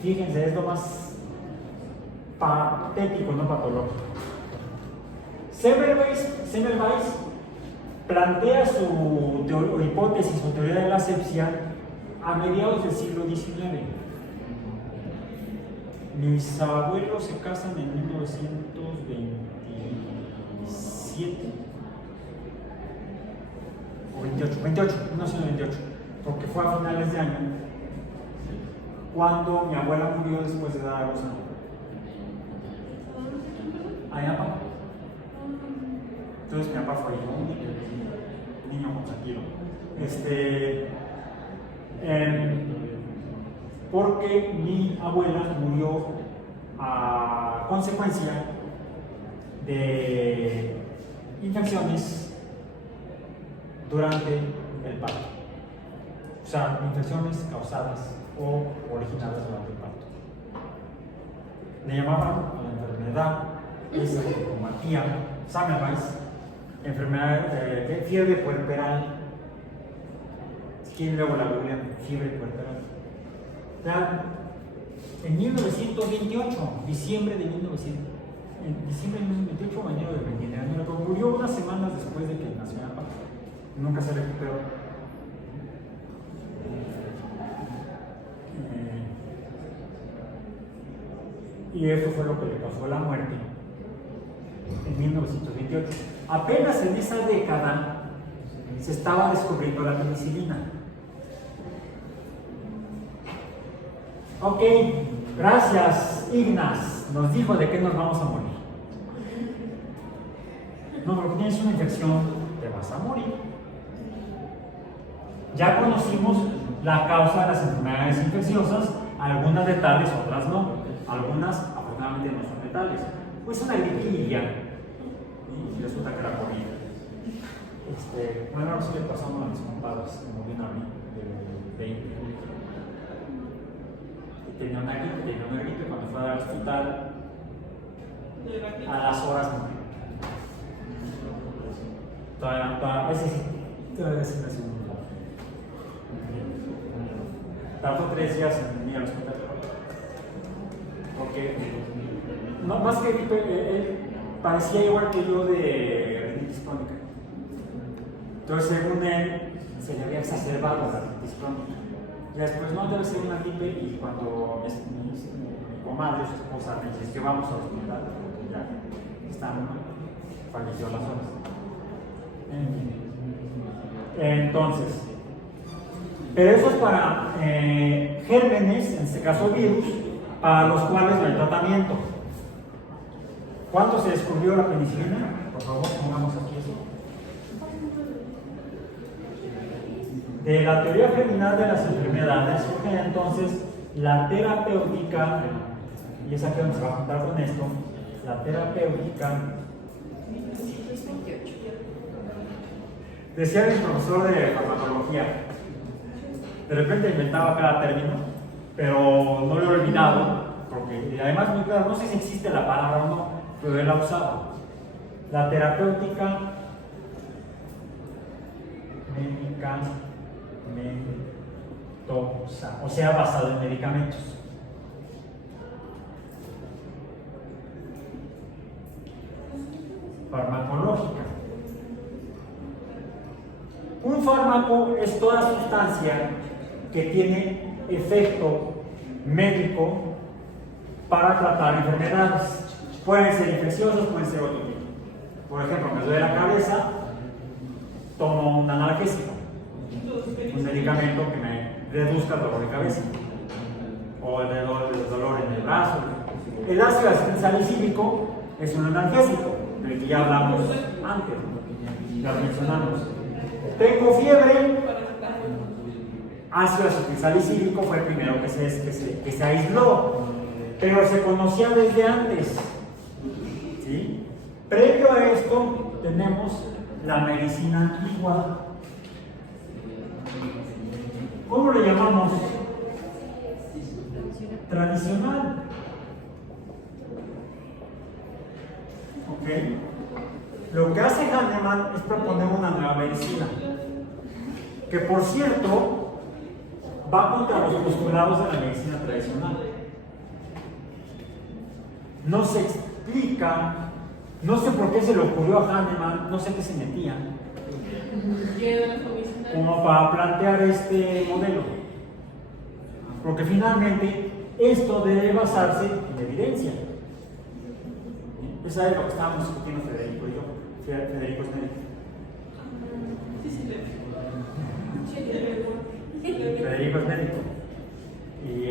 Fíjense, es lo más patético, no patológico. Semmelweis plantea su hipótesis o teoría de la asepsia a mediados del siglo XIX. Mis abuelos se casan en 1927 o 1928, porque fue a finales de año cuando mi abuela murió después de dar a luz a mi papá. Entonces mi papá fue un niño consentido. Porque mi abuela murió a consecuencia de infecciones durante el parto. O sea, infecciones causadas o originadas durante el parto. Le llamaban a la enfermedad esa que combatía Semmelweis, enfermedad de fiebre puerperal. Tienen luego la Biblia, fiebre puerperal. Ya, en 1928, diciembre de 1928, mañana del 29 de enero, murió unas semanas después de que nació mi papá. Nunca se recuperó. Y eso fue lo que le causó la muerte en 1928. Apenas en esa década se estaba descubriendo la penicilina. Ok, gracias, Ignas. Nos dijo de qué nos vamos a morir. No, porque tienes una infección, te vas a morir. Ya conocimos la causa de las enfermedades infecciosas, algunas letales, otras no. Algunas, afortunadamente, no son letales. Pues una gripilla. Y resulta que la COVID. Bueno, ahora sí le pasamos a mis compadres, como vino a mí, del 20. Tenía una gripe, cuando fue al hospital, a las horas murió. Ese sí me hace un tardó 3 días en venir al hospital. Porque, no, más que gripe, él parecía igual que yo de rinitis crónica. Entonces, según él, se le había exacerbado la rinitis crónica. Y después, no, debe ser una gripe, y cuando mi comadre, su esposa, me dice que vamos al hospital, porque ya están, falleció a las horas. Entonces, pero eso es para gérmenes, en este caso virus, para los cuales no hay tratamiento. ¿Cuándo se descubrió la penicilina? Por favor, pongamos aquí eso. De la teoría germinal de las enfermedades surge entonces la terapéutica, y es aquí donde se va a juntar con esto, la terapéutica. Decía mi profesor de farmacología, de repente inventaba cada término, pero no lo he olvidado, porque además muy claro, no sé si existe la palabra o no, pero él la usaba. La terapéutica medicamentosa, o sea, basado en medicamentos. Farmacológica. Un fármaco es toda sustancia que tiene efecto médico para tratar enfermedades. Pueden ser infecciosos, pueden ser otro tipo. Por ejemplo, me duele la cabeza, tomo un analgésico, un medicamento que me reduzca el dolor de cabeza, o el dolor en el brazo. El ácido acetilsalicílico es un analgésico, del que ya hablamos antes, ya mencionamos. Tengo fiebre, ácido acetilsalicílico fue el primero que se aisló, pero se conocía desde antes. ¿Sí? Previo a esto tenemos la medicina antigua. ¿Cómo le llamamos? Tradicional. ¿Ok? Lo que hace Hahnemann es proponer una nueva medicina, que por cierto va contra los postulados de la medicina tradicional. No se explica, no sé por qué se le ocurrió a Hahnemann, no sé qué se metía, como para plantear este modelo, porque finalmente esto debe basarse en evidencia. Esa es lo que estábamos discutiendo Federico y yo. Federico es médico. Federico es médico. Y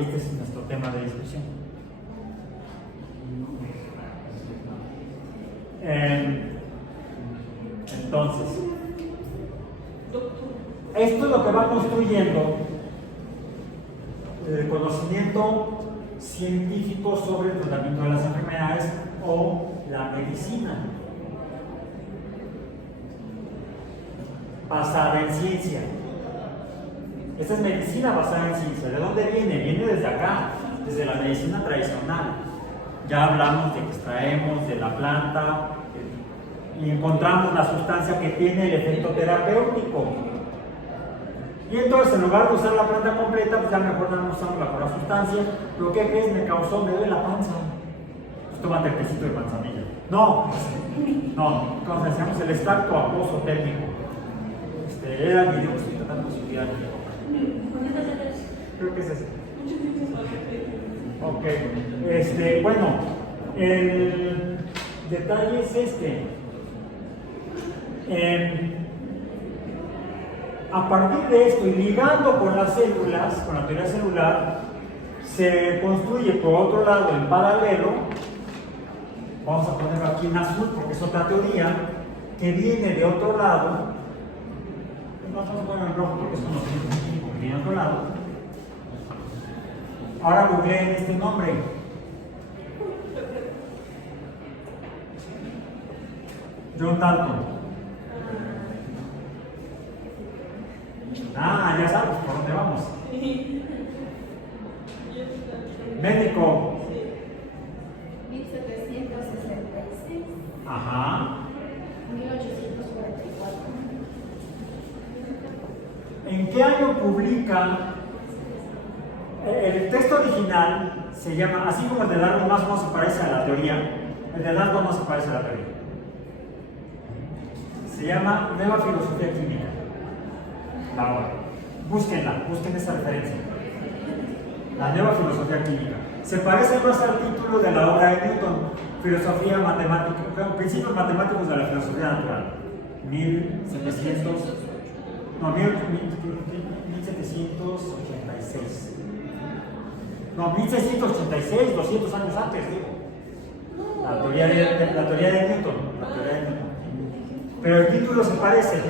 este es nuestro tema de discusión. Entonces, esto es lo que va construyendo el conocimiento científico sobre el tratamiento de las enfermedades o la medicina basada en ciencia. Esta es medicina basada en ciencia. ¿De dónde viene? Viene desde acá, desde la medicina tradicional. Ya hablamos de que extraemos de la planta y encontramos la sustancia que tiene el efecto terapéutico. Y entonces, en lugar de usar la planta completa, pues ya mejor no usamos la pura sustancia. Lo que crees me duele la panza. Pues tómate el tecito de manzanilla. No, como decíamos, el extracto acuoso térmico. Era el video que estoy tratando de subir aquí. Creo que es ese. Ok, bueno, el detalle es este. A partir de esto y ligando con las células, con la teoría celular, se construye por otro lado en paralelo. Vamos a ponerlo aquí en azul porque es otra teoría que viene de otro lado. Vamos a ponerlo en rojo porque es conocimiento científico que viene de otro lado. Ahora googleen este nombre. John Dalton. Ya sabes por dónde vamos. Médico. 1766. Ajá. 1844. ¿En qué año publica? El texto original se llama, así como el de Dalton más o menos se parece a la teoría, el de Dalton no se parece a la teoría. Se llama Nueva Filosofía Química. La obra. Busquen esa referencia. La Nueva Filosofía Química. Se parece más al título de la obra de Newton, Filosofía Matemática, Principios Matemáticos de la Filosofía Natural. 1786. No, 1686, 200 años antes, digo. La teoría de Newton. Pero el título se parece. ¿Sí?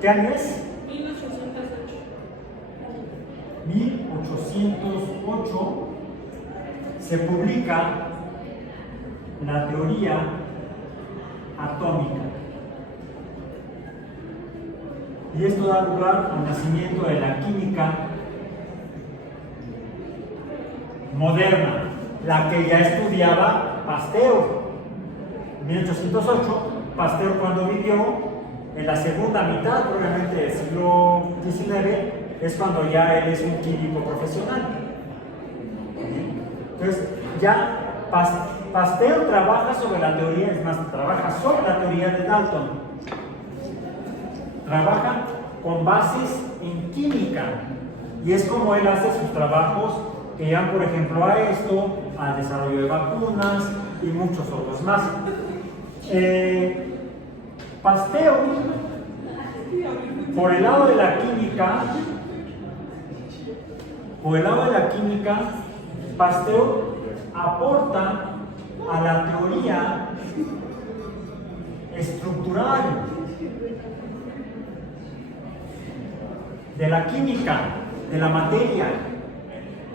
¿Qué año es? 1808. 1808 se publica la teoría atómica. Y esto da lugar al nacimiento de la química moderna, la que ya estudiaba Pasteur. En 1808, Pasteur, cuando vivió en la segunda mitad, probablemente del siglo XIX, es cuando ya él es un químico profesional. Entonces, ya Pasteur trabaja sobre la teoría, es más, trabaja sobre la teoría de Dalton. Trabaja con bases en química. Y es como él hace sus trabajos que llevan, por ejemplo, a esto, al desarrollo de vacunas y muchos otros más. Pasteur, por el lado de la química, Pasteur aporta a la teoría estructural de la química, de la materia.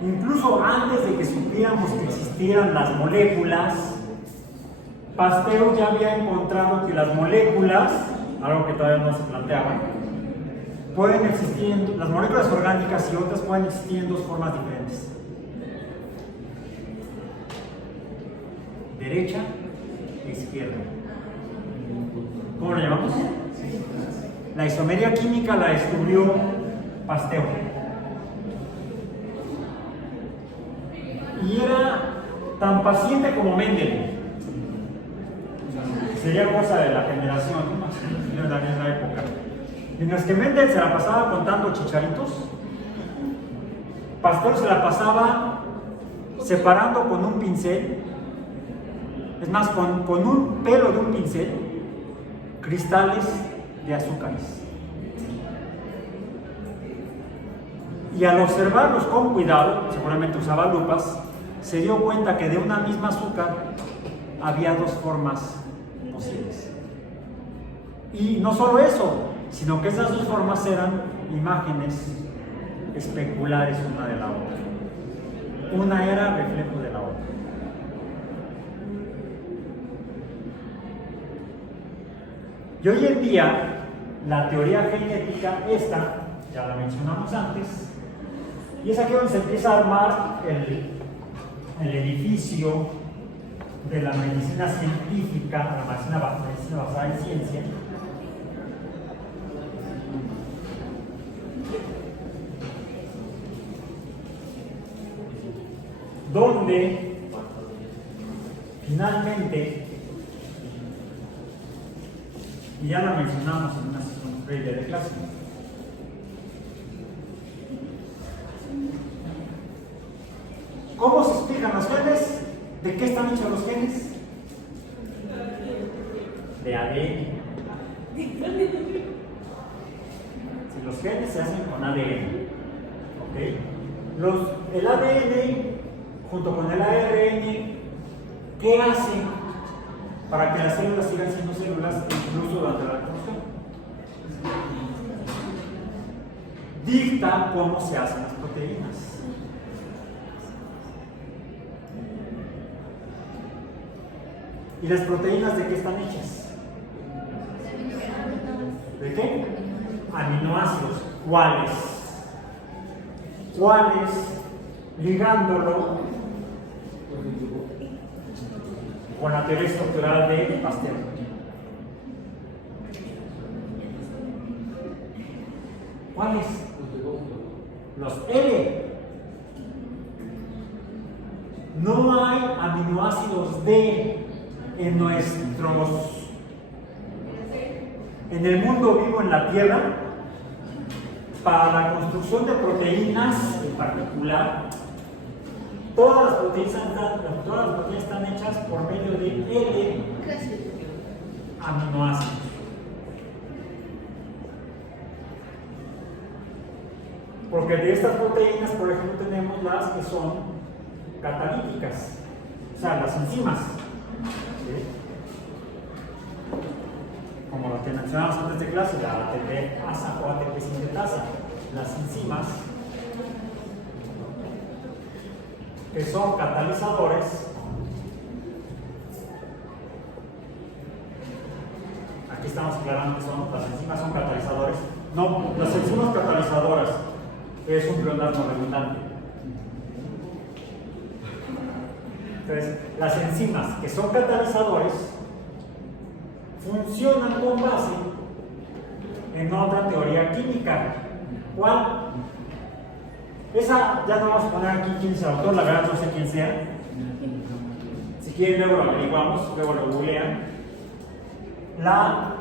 Incluso antes de que supiéramos que existieran las moléculas, Pasteur ya había encontrado que las moléculas, algo que todavía no se planteaba, pueden existir, las moléculas orgánicas y otras pueden existir en dos formas diferentes: derecha e izquierda. ¿Cómo lo llamamos? La isomería química la descubrió Pasteur. Y era tan paciente como Mendel. Sería cosa de la generación, ¿no? De la misma época. Mientras que Mendel se la pasaba contando chicharitos, Pasteur se la pasaba separando con un pincel, es más, con un pelo de un pincel, cristales de azúcares. Y al observarlos con cuidado, seguramente usaba lupas, se dio cuenta que de una misma azúcar había dos formas posibles. Y no solo eso, sino que esas dos formas eran imágenes especulares una de la otra. Una era reflejo de la otra. Y hoy en día, la teoría genética, esta, ya la mencionamos antes, y es aquí donde se empieza a armar el edificio de la medicina científica, la medicina basada en ciencia. donde finalmente, y ya lo mencionamos en una sesión previa de clase, ¿cómo se explican los genes? ¿De qué están hechos los genes? De ADN. Si los genes se hacen con ADN, ¿ok? El ADN junto con el ARN, ¿qué hace para que las células sigan siendo células incluso durante la reproducción? Dicta cómo se hacen las proteínas. ¿Y las proteínas de qué están hechas? ¿De qué? Aminoácidos. ¿Cuáles? ¿Cuáles? Ligándolo con la teoría estructural de Pasteur. ¿Cuáles? Los L. No hay aminoácidos D en el mundo vivo en la Tierra. Para la construcción de proteínas en particular, todas las proteínas están hechas por medio de L aminoácidos. Porque de estas proteínas, por ejemplo, tenemos las que son catalíticas, o sea, las enzimas. ¿Sí? Como lo que mencionamos antes de clase, la ATP-asa o ATP sintetasa, las enzimas que son catalizadores. Aquí estamos aclarando que las enzimas son catalizadores. No, las enzimas catalizadoras es un pleonasmo redundante. Entonces, las enzimas que son catalizadores funcionan con base en otra teoría química. ¿Cuál? Esa ya no vamos a poner aquí quién es el autor, la verdad no sé quién sea. Si quieren luego lo averiguamos, luego lo googlean. No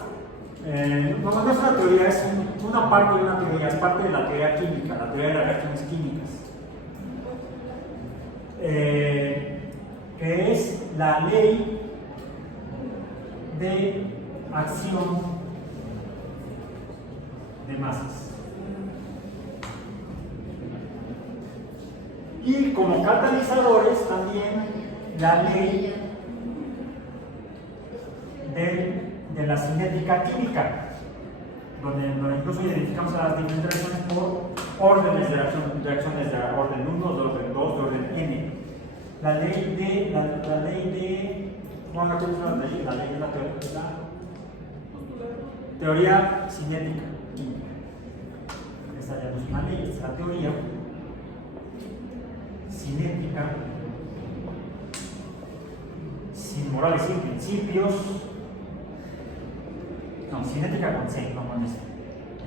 es una teoría, es una parte de una teoría, es parte de la teoría química, la teoría de las reacciones químicas. Que es la ley de acción de masas. Y como catalizadores también la ley de la cinética química, donde incluso identificamos a las diferentes reacciones por órdenes de reacciones de orden 1, de orden 2, de orden n. La ley de la teoría cinética química. Esta ya no es una ley, es la teoría cinética, sin morales, sin principios. No, cinética con C, no con S.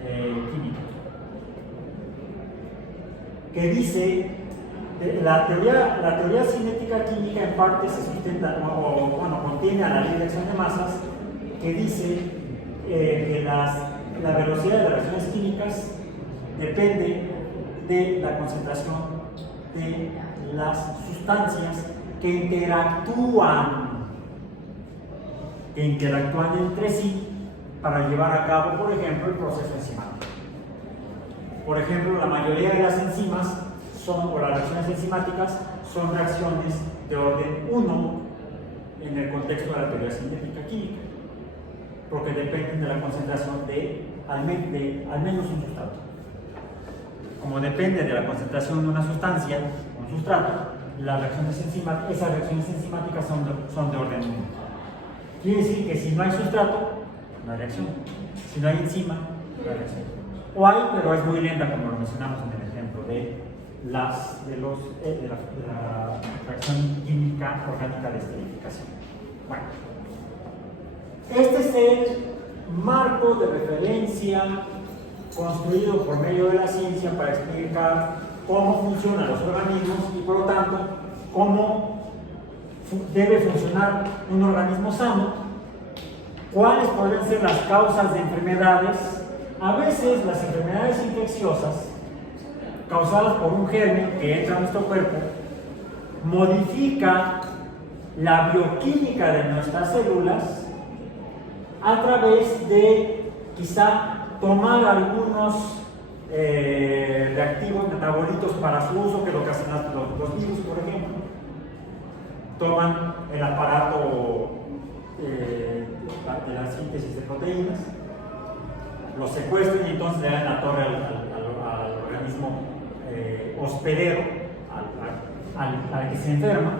Química. Que dice, la teoría cinética química en parte se sustenta, contiene a la ley de acción de masas, que dice que la velocidad de las reacciones químicas depende de la concentración de las sustancias que interactúan entre sí para llevar a cabo, por ejemplo, el proceso enzimático. Por ejemplo, la mayoría de las enzimas o las reacciones enzimáticas son reacciones de orden 1 en el contexto de la teoría cinética química, porque dependen de la concentración de al menos un sustrato. Como depende de la concentración de una sustancia, un sustrato, esas reacciones enzimáticas son de orden 1. Quiere decir que si no hay sustrato, no hay reacción. Si no hay enzima, no hay reacción. O hay, pero es muy lenta, como lo mencionamos en el ejemplo de la reacción química orgánica de esterificación. Bueno, este es el marco de referencia construido por medio de la ciencia para explicar cómo funcionan los organismos y por lo tanto cómo debe funcionar un organismo sano, cuáles podrían ser las causas de enfermedades. A veces las enfermedades infecciosas causadas por un germen que entra a nuestro cuerpo modifica la bioquímica de nuestras células a través de quizá tomar algunos reactivos, metabolitos para su uso, que es lo que hacen los virus, por ejemplo. Toman el aparato de la síntesis de proteínas, lo secuestran y entonces le dan la torre al organismo hospedero, al que se enferma.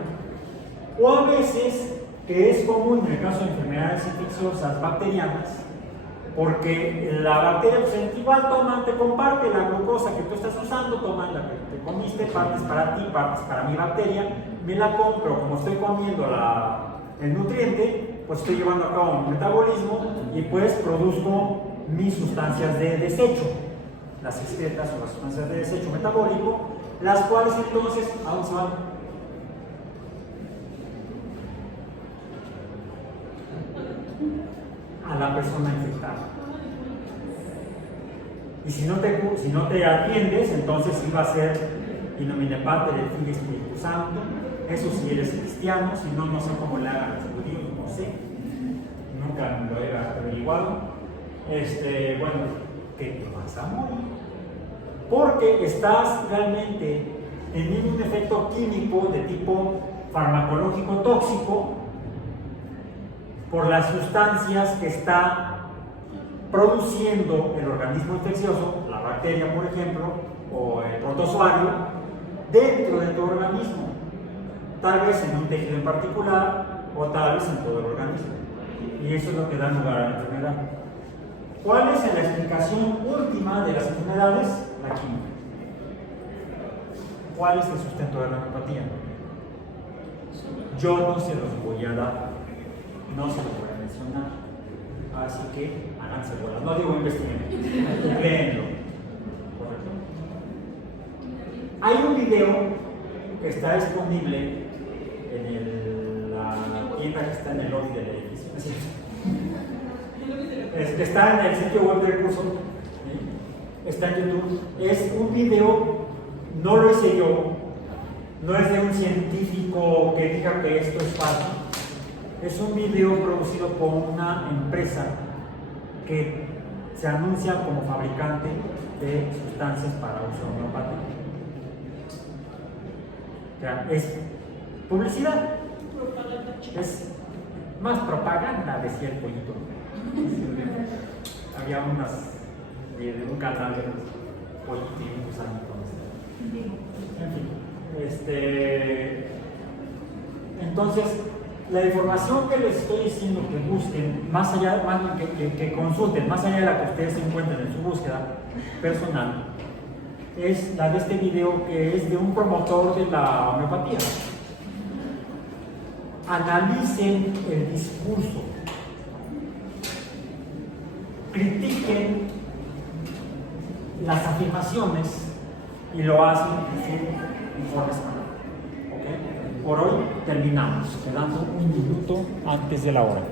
O a veces, que es común en el caso de enfermedades infecciosas bacterianas, porque la bacteria pues, igual te comparte la glucosa que tú estás usando, toman la que te comiste, partes para ti, partes para mi bacteria, me la compro, como estoy comiendo el nutriente, pues estoy llevando a cabo un metabolismo y pues produzco mis sustancias de desecho, las excretas o las sustancias de desecho metabólico, las cuales entonces, ¿a dónde se van? A la persona infectada. Y si no te atiendes, entonces sí va a ser in nomine Patri, del Filio y Espíritu Santo. Eso si eres cristiano, si no, no sé cómo le hagan los judíos, no sé. Nunca lo he averiguado. Bueno, que te vas a morir. Porque estás realmente teniendo un efecto químico de tipo farmacológico tóxico por las sustancias que está produciendo el organismo infeccioso, la bacteria por ejemplo, o el protozoario, dentro de tu organismo, tal vez en un tejido en particular o tal vez en todo el organismo, y eso es lo que da lugar a la enfermedad. ¿Cuál es la explicación última de las enfermedades? La química. ¿Cuál es el sustento de la homeopatía? Yo no se los voy a dar, no se los voy a mencionar, así que háganse bolas. No digo investiguen, léenlo. ¿Correcto? Hay un video que está disponible en la tienda que está en el lobby del edificio. Está en el sitio web del curso, ¿sí? Está en YouTube. Es un video, no lo hice yo, no es de un científico que diga que esto es fácil. Es un video producido por una empresa que se anuncia como fabricante de sustancias para uso homeopático. O sea, es publicidad, es más propaganda, decía el pollito. Había unas de un canal de los pollitos en fin, entonces la información que les estoy diciendo que busquen, más allá, que consulten, más allá de la que ustedes encuentren en su búsqueda personal, es la de este video que es de un promotor de la homeopatía. Analicen el discurso, critiquen las afirmaciones y lo hacen en su informe semanal. ¿Okay? Por hoy terminamos, quedando un minuto antes de la hora.